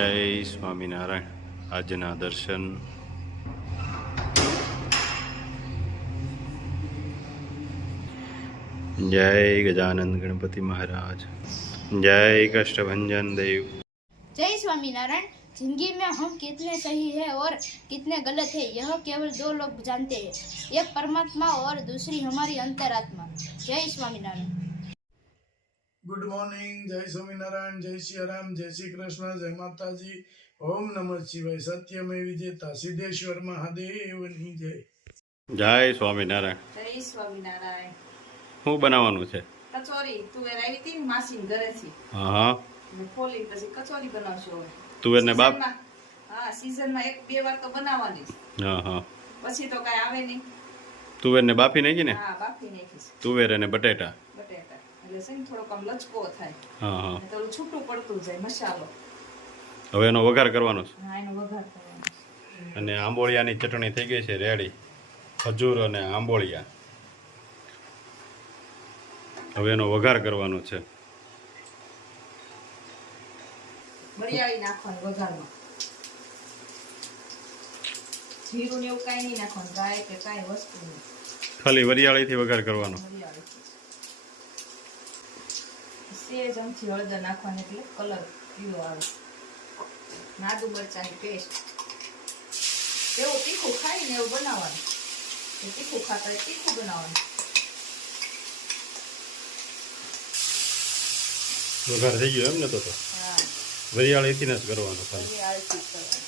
જય સ્વામિનારાયણ. આજના દર્શન. જય ગજાનંદ ગણપતિ महाराज. जय कष्टभंजन देव. जय स्वामीनारायण। जिंदगी में हम कितने सही है और कितने गलत है यह केवल दो लोग जानते हैं, एक परमात्मा और दूसरी हमारी अंतरात्मा। जय स्वामीनारायण। Good morning. जय स्वामीनारायण, जय श्री राम, जय श्री कृष्ण, जय माताजी। ओम नमः शिवाय। सत्यमेव विजेता सिद्धेश्वर महादेवની જય. જય સ્વામિનારાયણ. જય સ્વામિનારાયણ. શું બનાવવાનું છે? કચોરી તુવેર આવી હતી ને માસી ઘરેથી. હા, ફોલી પછી કચોરી બનાવશો. તુવેર ને બાપ. હા, સીઝનમાં એક બે વાર તો બનાવવાની. હા હા, પછી તો કઈ આવે નહીં. તુવેર ને બાફી નાખી ને? હા, બાફી નાખીશ. તુવેર અને બટેટા. બટેટા એટલે છે ને થોડોક આમ લચકો થાય. હા હા, તો છૂટું પડતું જાય મસાલો. હવે એનો વઘાર કરવાનો છે. હા, એનો વઘાર કરવાનો. અને આંબોળિયાની ચટણી થઈ ગઈ છે રેડી. ખજૂર અને આંબોળિયા. હવે એનો વઘાર કરવાનો છે. વરિયાળી નાખવાની વઘારમાં. જીરું ને એવું કાંઈ નહીં નાખવાનું, ગાય કે કાંઈ વસ્તુ નહીં. ખાલી વરિયાળીથી વઘાર કરવાનો. સેજ આમથી હળદર નાખવાની એટલે કલર પીળો આવે. આદુ મરચાંની પેસ્ટ. એવું તીખું ખાઈને એવું બનાવવાનું. તીખું ખાતા તીખું બનાવવાનું. વઘાર થઈ ગયો એમ ને? તો હા, વરિયાળીથી જ કરવાનો ખાલી. વરિયાળીથી જ કરવાનું.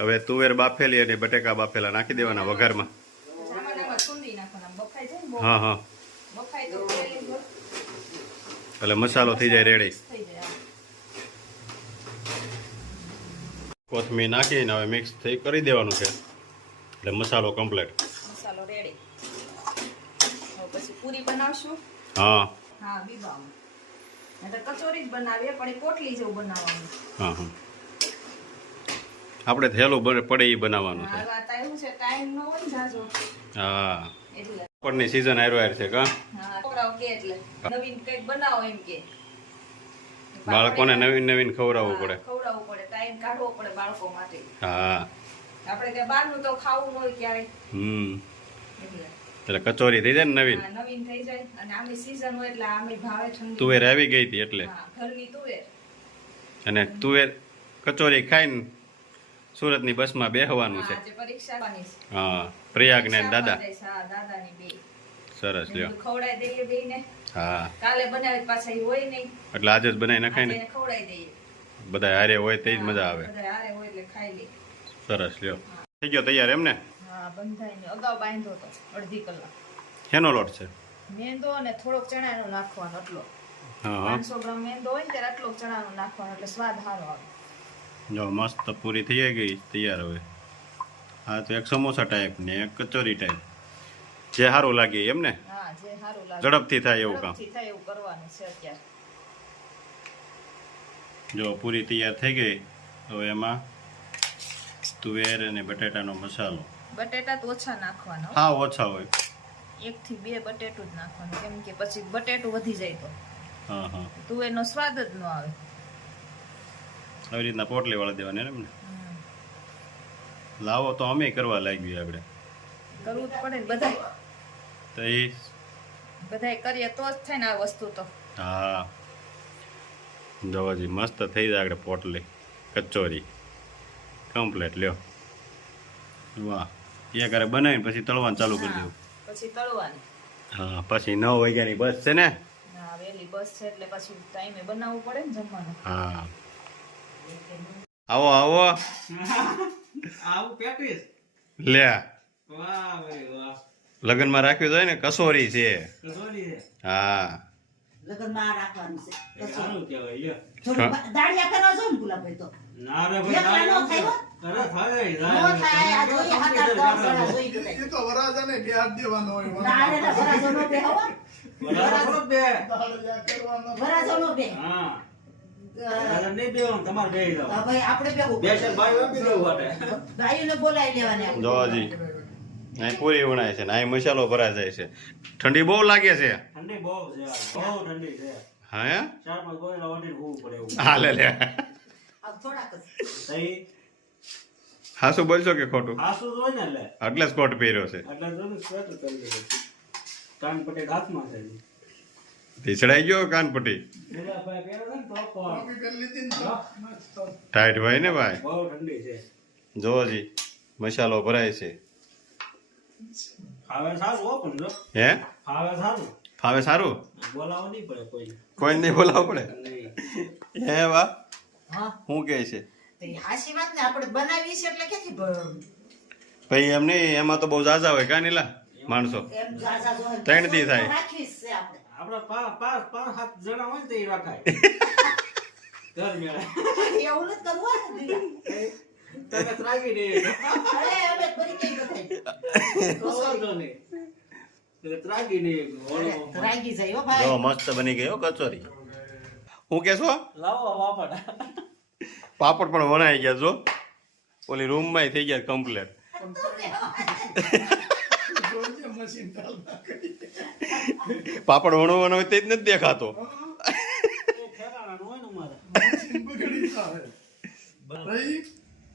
હવે તુવેર બાફેલી અને બટેકા બાફેલા નાખી દેવાના વઘારમાં. આમાં ને આમાં સુંદી નાખવાના. બફાઈ જાય ને બહુ. હા હા, બફાઈ તો પેલી જો એટલે મસાલો થઈ જાય રેડી. થઈ જાય. કોથમીર નાખીને હવે મિક્સ થઈ કરી દેવાનું છે એટલે મસાલો કમ્પ્લીટ. મસાલો રેડી. હવે પછી પૂરી બનાવશું. હા હા, બીબામાં. એટલે કચોરી જ બનાવીએ પણ એ પોટલી જેવું બનાવવાનું. હા હા, આપણે થેલું પડે એ બનાવવાનું છે. હા, વાત આવ્યું છે ટાઈમ ન હોય ને જાજો હા, એટલે. પણની સીઝન આવ્યો છે કા. હા, છોકરાઓ કે એટલે નવીન કંઈક બનાવો એમ કે. બાળકોને નવીન નવીન ખવડાવવું પડે. ખવડાવવું પડે, ટાઈમ કાઢવો પડે બાળકો માટે. હા, આપણે કે બહારનું તો ખાવું ન હોય ક્યારે એટલે. એટલે કચોરી થઈ જાય ને નવીન. હા, નવીન થઈ જાય અને આમી સીઝન હોય એટલે આમે ભાવે ઠંડી. તુવેર આવી ગઈ હતી એટલે. હા, ઘરની તુવેર. અને તુવેર કચોરી ખાઈને સુરતની બસમાં બેહવાનું છે. હા, આજે પરીક્ષા આપવાની છે. હા, પ્રયાગ ને દાદા. હા, દાદાની બે. સરસ લ્યો. ખવડાવી દઈએ બેયને. હા, કાલે બનાવી પાછા ઈ હોય નહીં. એટલે આજે જ બનાવી નખાય ને. આજે એને ખવડાવી દઈએ. બધા હારે હોય તે જ મજા આવે. બધા હારે હોય એટલે ખાઈ લે. સરસ લ્યો. થઈ ગયો તૈયાર એમ ને? હા, બંધાઈને અગાઉ બાંધ્યો તો અડધી કલાક. શેનો લોટ છે? મેંદો અને થોડોક ચણાનો નાખવાનો એટલો. હા હા, 500 ગ્રામ મેંદો હોય ને ત્યારે આટલો ચણાનો નાખવાનો એટલે સ્વાદ સારો આવે. જો મસ્ત પૂરી થઈ ગઈ તૈયાર. હવે હા, તો એક સમોસા ટાઈપ ને એક કચોરી ટાઈપ, જે સારું લાગે એમ ને. હા, જે સારું લાગે. ઝડપથી થાય એવું કામ. ઝડપથી થાય એવું કરવાનું છે અત્યારે. જો પૂરી તૈયાર થઈ ગઈ. હવે એમાં તુવેર અને બટેટાનો મસાલો. બટેટા તો ઓછા નાખવાના હો. હા, ઓછા હોય. 1 થી 2 બટેટું જ નાખવાનું કેમ કે પછી બટેટું વધી જાય તો હા હા, તુવેરનો સ્વાદ જ ન આવે. આવી રીતના પોટલી વાળી દેવાની એમ ને. લાવો તો અમે કરવા લાગ્યું આપણે. કરવું જ પડે ને બધાય. તો એ બધાય કરીએ તો જ થાય ને આ વસ્તુ તો. હા, જોવાજી મસ્ત થઈ જાય આપણે પોટલી કચોરી કમ્પ્લેટ લ્યો. વાહ, એ કરે બનાવીને પછી તળવાનું ચાલુ કરી દેવું. પછી તળવાની. હા, પછી 9 વાગ્યાની બસ છે ને. હા, વહેલી બસ છે એટલે પછી ટાઈમે બનાવવું પડે ને જમવાનું. હા, આવો આવો. આવું પેટીસ. લે, વાહ ભાઈ વાહ. લગ્નમાં રાખ્યું હોય ને કસોરી છે. કસોરી છે. હા, લગનમાં રાખવાનું છે. એ સારું કહેવાય લ્યો. થોડું દાળિયા કરવા જો ને ગુલાબભાઈ તો. ના રે ભાઈ એકલા નો થાય હો. અરે થાય નો થાય, આ જોઈએ હાથ હાથ દોડ દોડ જોઈ એ બધાય. તો વરાજાને બેહાર દેવાનો હોય. ના રે ના, વરાજો નો બે હો. બરાબર બે. દાળિયા કરવાનો. વરાજો નો બે. હા. બરાબર નહીં બેવાનું તમારે બેહી જાવ. હવે આપણે બેહું. બે ચાર ભાઈઓ આપી દઉં વાટે. ભાઈઓને બોલાવી લેવાને આપણે. જોવાજી અહીં પૂરી વણાય છે ને અહીં મસાલો ભરાઈ જાય છે. ઠંડી બહુ લાગે છે. ઠંડી બહુ છે યાર. બહુ ઠંડી છે. હા 4-5 ગોળીના ઓઢીને ઊભું પડે એવું. હાલે લે આ થોડાક જ. તઈ હાસુ બોલશો કે ખોટું હાસુ જ હોય ને એટલે જ કોટ પહેર્યો છે એટલે જો ને સ્વેટર કરી દીધું. કાન પટેલ હાથમાં છે હજી. ઢીસડાઈ ગયો કાનપટ્ટી લીલાભાઈ પહેરો છે ને તો પણ કોફી કરી લીધી ને તો મસ્ત. ટાઈટ હોય ને ભાઈ બહુ ઠંડી છે. જોવો જી મસાલો ભરાય છે ખાવે સારું હો પણ જો હે ખાવે સારું. ફાવે સારું બોલાવો નહીં પડે કોઈ કોઈ નહીં બોલાવવું પડે નહીં. હે વાહ હા શું કહે છે તો એ હાચી વાત ને આપણે બનાવી છે એટલે ક્યાંથી ભાઈ એમ નહીં એમાં તો બહુ ઝાઝા હોય કા નીલા માણસો એમ ઝાઝા જો 3 દી થાય. રાખવી જ છે આપણે. આપડે 5-7 જણા હોય ને તો એ રખાય. ઘર મેળે એવું નથી કરવું હોય ને દીવા. તમે ત્રાગી દે અરે હવે ફરી કઈ બતાવી. વાંધો નહીં. એટલે ત્રાગી દે ઓળો. રાગી જાય હો જો ભાઈ. મસ્ત બની ગયો કચોરી હું કેશો લાવો વાપડ. પાપડ પણ વણાઈ ગયા જો ઓલી રૂમમાં થઈ ગયા કમ્પ્લેટ જોજે મશીન ચાલુ કરી. પાપડ વણવાનો હોય તે જ નથી દેખાતો એ ઠેકાણાનું હોય ને અમારે. મશીન બગડી જાય. ભાઈ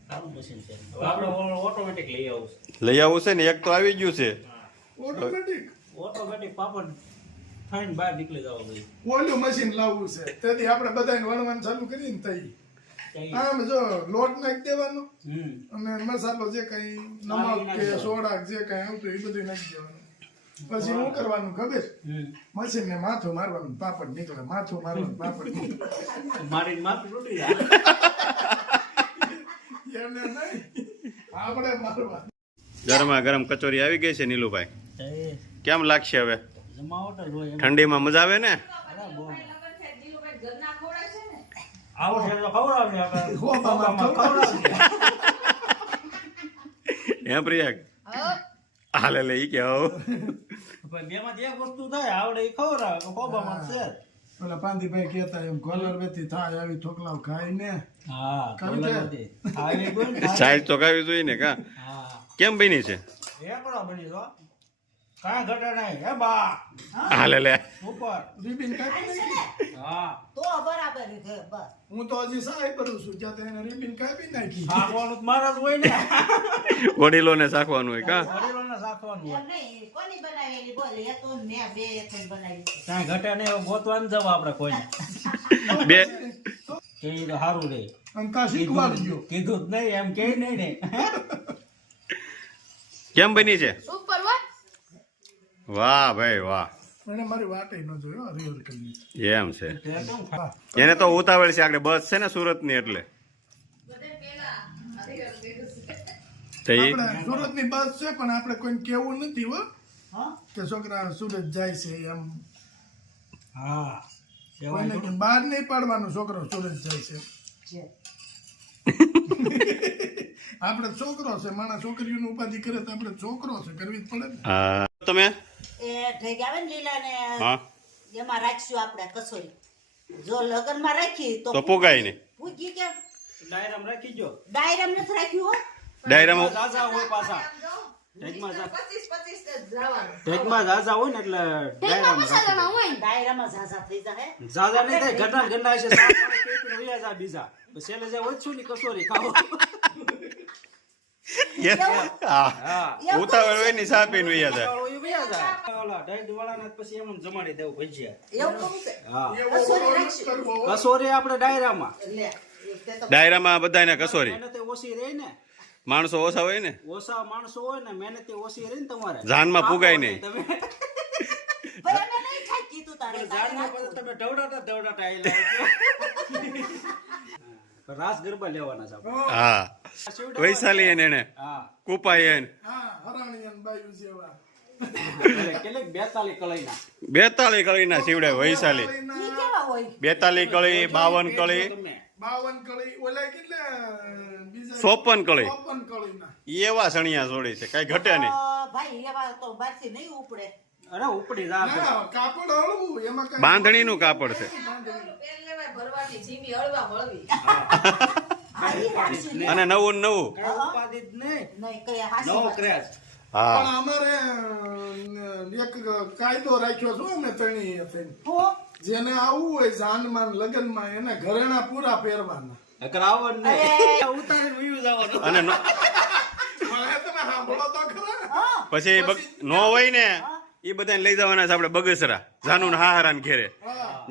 સારું મશીન છે. હવે આપણે ઓટોમેટિક લઈ આવું છે. લઈ આવું છે ને એક તો આવી ગયું છે ઓટોમેટિક ઓટોમેટિક પાપડ થઈને બહાર નીકળી જવા જોઈએ. ઓલું મશીન લાવવું છે તેથી આપણે બધાને વણવાનું ચાલુ કરીએ ને તઈ આમ જો લોટ નાખી દેવાનો અને મસાલો જે કઈ નમક કે સોડા જે કઈ આવતું એ બધું નાખી દેવાનું પછી શું કરવાનું ખબર મશીન ને માથું મારવાનું પાપડ નીકળે માથું મારવાનું પાપડ નીકળે મારીને માથું તૂટી જાય. એમને નહીં આપણે મારવાનું ગરમા ગરમ કચોરી આવી ગઈ છે નીલુભાઈ કેમ લાગશે હવે જમાવટ જ હોય એમ. ઠંડીમાં મજા આવે ને અરે બહુ. આવો છે તો ખવડાવજે આપણે. ખોબામાં ખવડાવજે. હે પ્રિયા હાલે લે ઈ કે આવો પણ બેમાંથી એક વસ્તુ થાય આવડે એ ખવડાવે તો ખોબામાં છે જ. પેલા પાંદીભાઈ કહેતા એમ કોલર બેથી થાય આવી ઠોકલાવ ખાઈ ને હા ખાવી છે? ખવડાવજે. ખાવી કોઈ ને ખાવી. સાઈઝ તો કાવી જોઈએ ને કા હા કેમ બની છે એકડો બની તો કાંઈ ઘટે નહીં હે બા હાલે લે ઉપર. રીબીન કાપી નાખી હા તો બરાબર છે બસ. હું તો હજી સહાય કરું છું જ્યાં તેને રીબીન કાપી નાખી શાકવાનું મારા જ હોય ને. વડીલોને શાખવાનું હોય કા વડીલોને શાકવાનું હોય. એમ નહીં કોની બનાવેલી બોલ એ તો મેં બે એકને બનાવી છે. કાંઈ ઘટે નહીં હવે ગોતવાનું જવા આપણે કોઈને બે કે ઈ તો સારું રહે. અને કા શીખવાડજો કીધું જ નહીં એમ કે નહીં ને. કેમ બની છે સુપર હોય વાહ ભાઈ વાહ એને મારી વાટે ન જોયો હરિહર કરી એમ છે તે કેમ ખા- એને તો ઉતાવળ છે આગળ બસ છે ને સુરત ની એટલે તો ઈ આપણે સુરતની બસ છે પણ આપણે કોઈને કેવું નથી હો હા કે છોકરા સુરત જાય છે એમ હા કહેવાય કોઈને થોડું. કે બહાર નહીં પાડવાનું છોકરો સુરત જાય છે છે. આપણે છોકરો છે માણસ છોકરીઓની ઉપાધિ કરે તો આપણે છોકરો છે કરવી જ પડે ને હા તમે એ ઢેગ આવે ને લીલા ને હા એમાં રાખશું આપણે કસોરી જો લગનમાં રાખી તો તો પુગાય ને પૂજી કેમ ડાયરામાં રાખી જો. ડાયરામ નથી રાખ્યું હો ડાયરામાં ઝાઝા હોય પાછા. ઢેકમાં ઝાઝા હોય ને એટલે ડાયરામાં રાખી મસાલા હોય ને ડાયરામાં ઝાઝા થઈ જાય દો. ઝાઝા નહીં થાય ઘટા ગંડા છે શાક પાણી પેટીને વયા જાય બીજા પછી છેલ્લે જે વધશું ને કસોરી ખાવો. હા હા ઉતાવળ હોય ને સા પીને વયા જાય એ વયા જાય. ઓલા ડાયટ વાળાને પછી એમ જમાડી દેવું ભજીયા. એવું કહું છે હા એવો કસોરી ઓલો રાખશું. કરવો હો. કસોરી આપણે ડાયરામાં લે તે તો ડાયરામાં બધાને કસોરી મહેનત ઓછી રહી ને. માણસો ઓછા હોય ને ઓછા માણસો હોય ને મહેનત ઓછી રહી ને તમારે જાનમાં પુગાય નહીં. તમે પણ અમે નહીં ખાઈ કીધું તારે જાનમાં પછી તમે ઢવડાટા આયેલા છો. રાસ ગરબા લેવાના છે આપણે. હા વૈશાલી એને હા કુપાઈ એને હા હરાણીયન બાયુ જેવા એટલે કેટલીક 42 કળઈના 42 કળીના સીવડે વૈશાલી ઈ કેવા હોય 42 કળી 52 કળી તમને 52 કળી ઓલા કેટલા બીજા 54 કળી 54 કળીના ઈ એવા સણિયા જોડી છે કઈ ઘટે નહીં ભાઈ એવા તો બહારથી નહીં ઉપડે અરે ઉપડી જા ના કાપડ હળવું એમાં કઈ બાંધણીનું કાપડ છે હા ઈ રાખશું ને. અને નવું ને નવું કઈ ઉપાધિ જ નહીં. નહીં કઈ હાસી નવો વાત. ક્રેઝ. હા પણ અમારે એક કાયદો રાખ્યો છો અમે તણી થઈને હું જેને આવવું હોય જાનમાં ને લગ્નમાં એને ઘરેણા પૂરા પહેરવાના. નકર આવો જ નહીં. ઉતારીને વયું જવાનું. અને મને તમે સાંભળો તો ખરા. પછી નો હોય ને એ બધાને લઈ જવાના છે આપણે બગસરા જાનુ ને હાહારાને ઘેરે.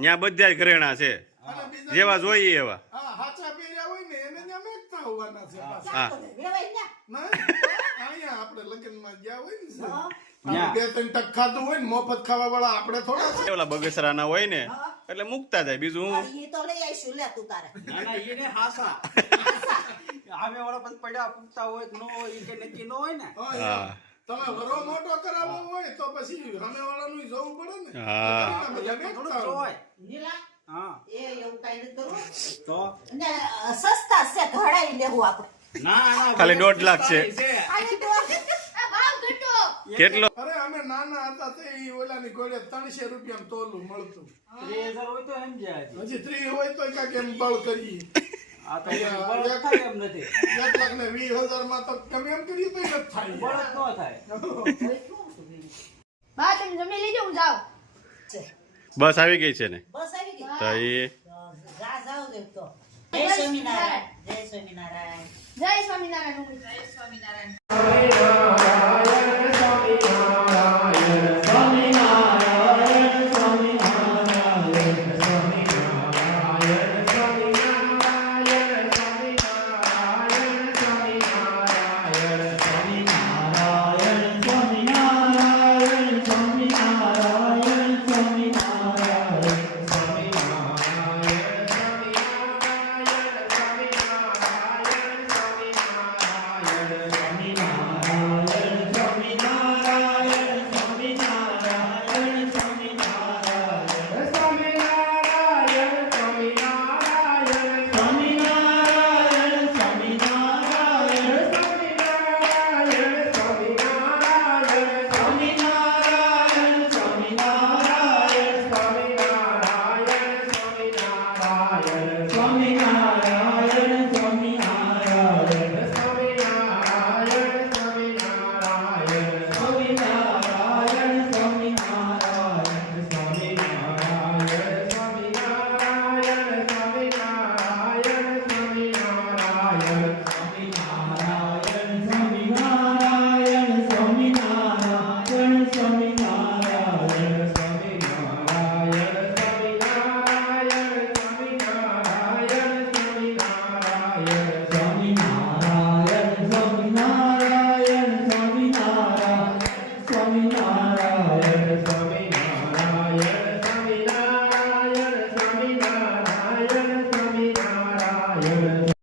ત્યાં બધા જ ઘરેણા છે અને બીજા જેવા જોઈએ એવા. હા હાચા પહેર્યા હોય ને એને ત્યાં મેકતા હોવાના છે પાછા. હા વેવાય ને ના, અહીંયા આપણે લગ્નમાં ગયા હોય ને હા. આપણે 2-3 ટક ખાધું હોય ને મફત ખાવા વાળા આપણે થોડા છે. ઓલા બગસરાના હોય ને એટલે મૂકતા જાય બીજું હું ઈ તો લઈ આવીશું લે તું તારે. ના ના એને હાસા આમે વાળા પછી પડ્યા પૂછતા હોય કે ન હોય ઈ કે નક્કી ન હોય ને. હા, તમે વરો મોટો કરાવવો હોય તો પછી સામેવાળાનું જોવું પડે ને. હા. બધા થોડુંક મેકતા હોય. જોવાય. નીલા, હા એ એવું કાંઈ નથી કરવું. તો અને સસ્તા છે ઘડાઈ લેવું આપણે. ના ના ખાલી 1.5 લાખ છે. આની તો આ ભાવ ઘટો. કેટલો અરે અમે નાના હતા તે ઈ ઓલાની ઘોડે 300 રૂપિયામાં તોલું મળતું. 30,000 હોય તો સમજાય હજી. હજી 3 હોય તો કાંઈક એમ બળ કરીએ. આ તો બળદ થાય એમ નથી. 1,20,000 માં તો તમે એમ કરીએ તો નથી થાય. બળદ ન થાય. બા તમે જમી લીધું હું જાઉં. બસ આવી ગઈ છે ને બસ આવી ગઈ. તો એ જા જાવ દે તો. જય સ્વામિનારાયણ. જય સ્વામિનારાયણ. જય સ્વામિનારાયણ. જય સ્વામિનારાયણ. સ્વામિનારાયણ